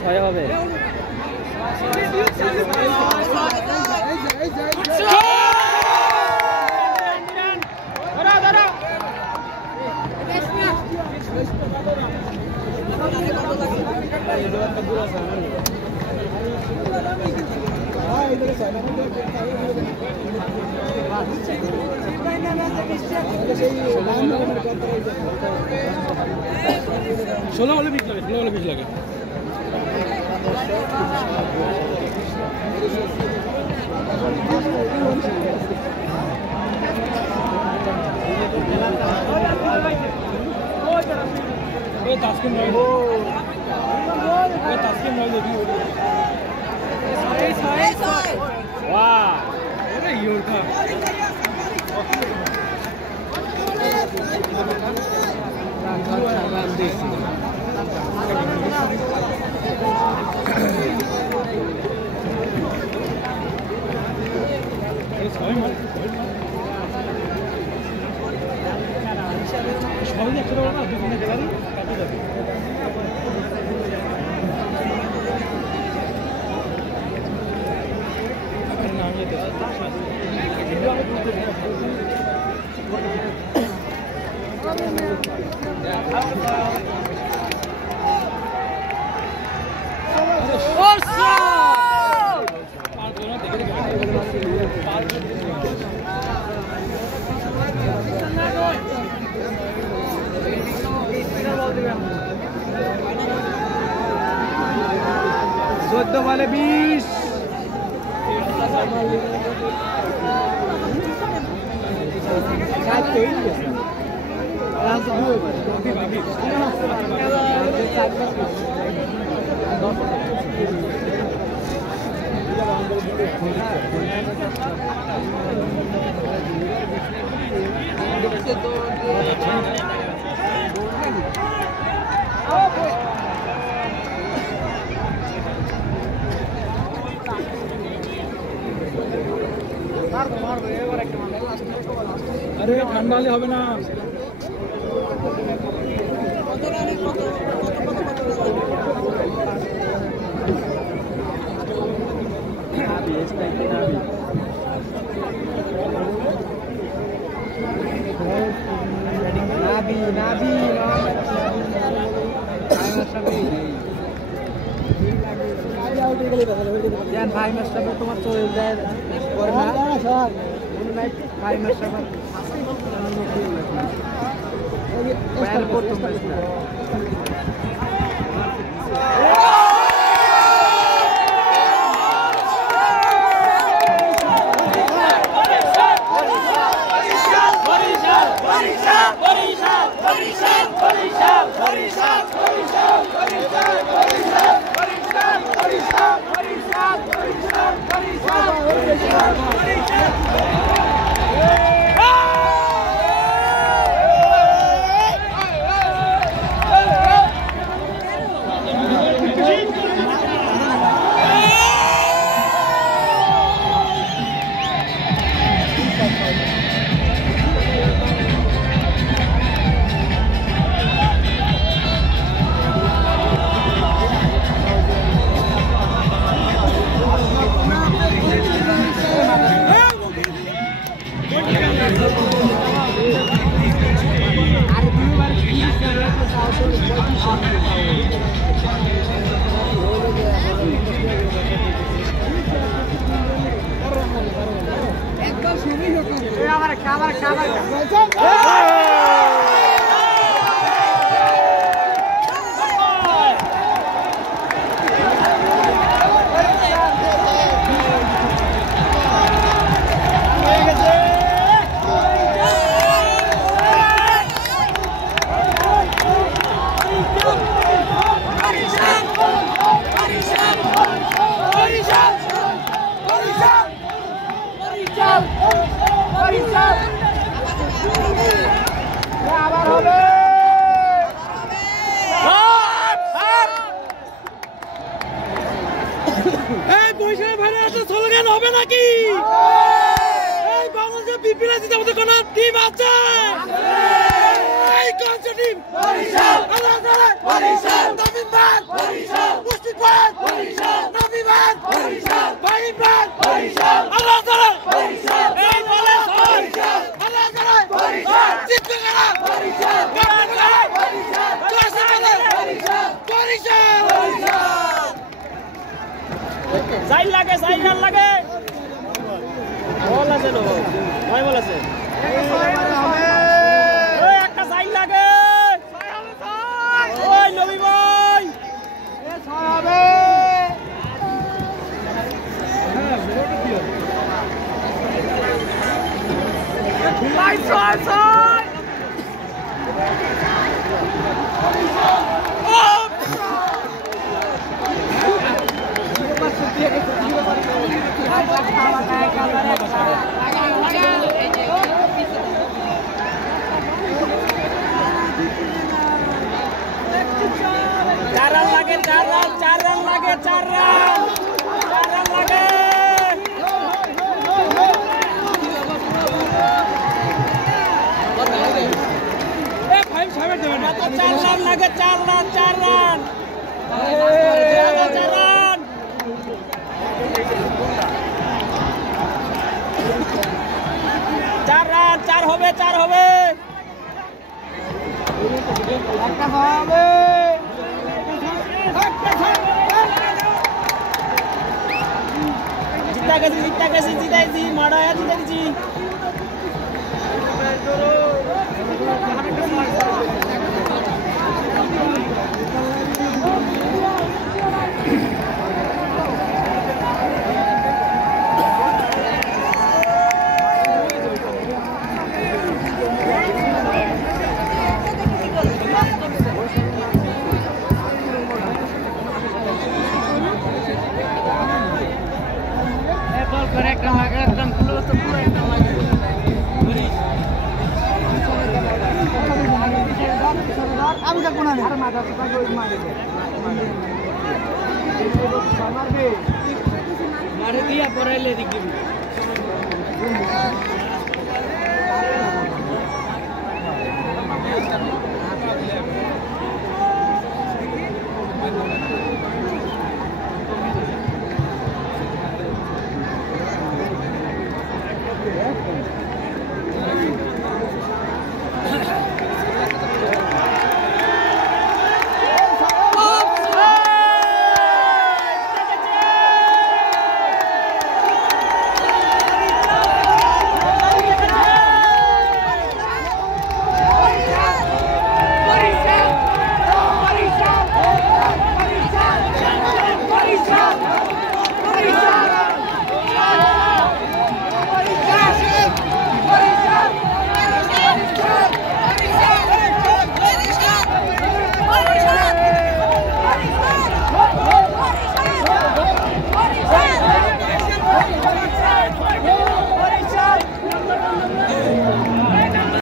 ছয় হবে ষোলো হলে বিশ লাগে, 16 হলে বিশ লাগে। সবাই একসাথে বলো না, দুজনে গেলারি কাটে যাবে। বলে 20 अरे ठंडा ले হবে না নাবি নাবি জান ভাই মাস্টার তোমার চলে যায় করে না স্যার ভাই মাস্টার বাইরে করতে নাকি এই বাংলাদেশে বিপিএল জিতে আমাদের কোন টিম আছে এই কোন টিম বরিশাল বরিশাল নবীনবাগ বরিশাল মুস্তিফাদ বরিশাল নবীনবাগ বরিশাল বাইবাগ বরিশাল আল্লাহ তাআলা বরিশাল এই বলে বরিশাল আল্লাহ তাআলা বরিশাল জিতবে কারা বরিশাল বরিশাল বরিশাল বরিশাল বরিশাল সাইল লাগে বল আছে লো ভাই বল আছে ওই একটা সাইল লাগে ওই নবী ভাই এ ছয় হবে হ্যাঁ ভিডিওটা কি হবে ভাই ছয় चार रन लगे चार হবে একটা হবে জিতা গেছি জিতাইছি মারায়া জিতাইছি আমি দেখবো না মারে দিয়া পড়াইলে দিক দিবি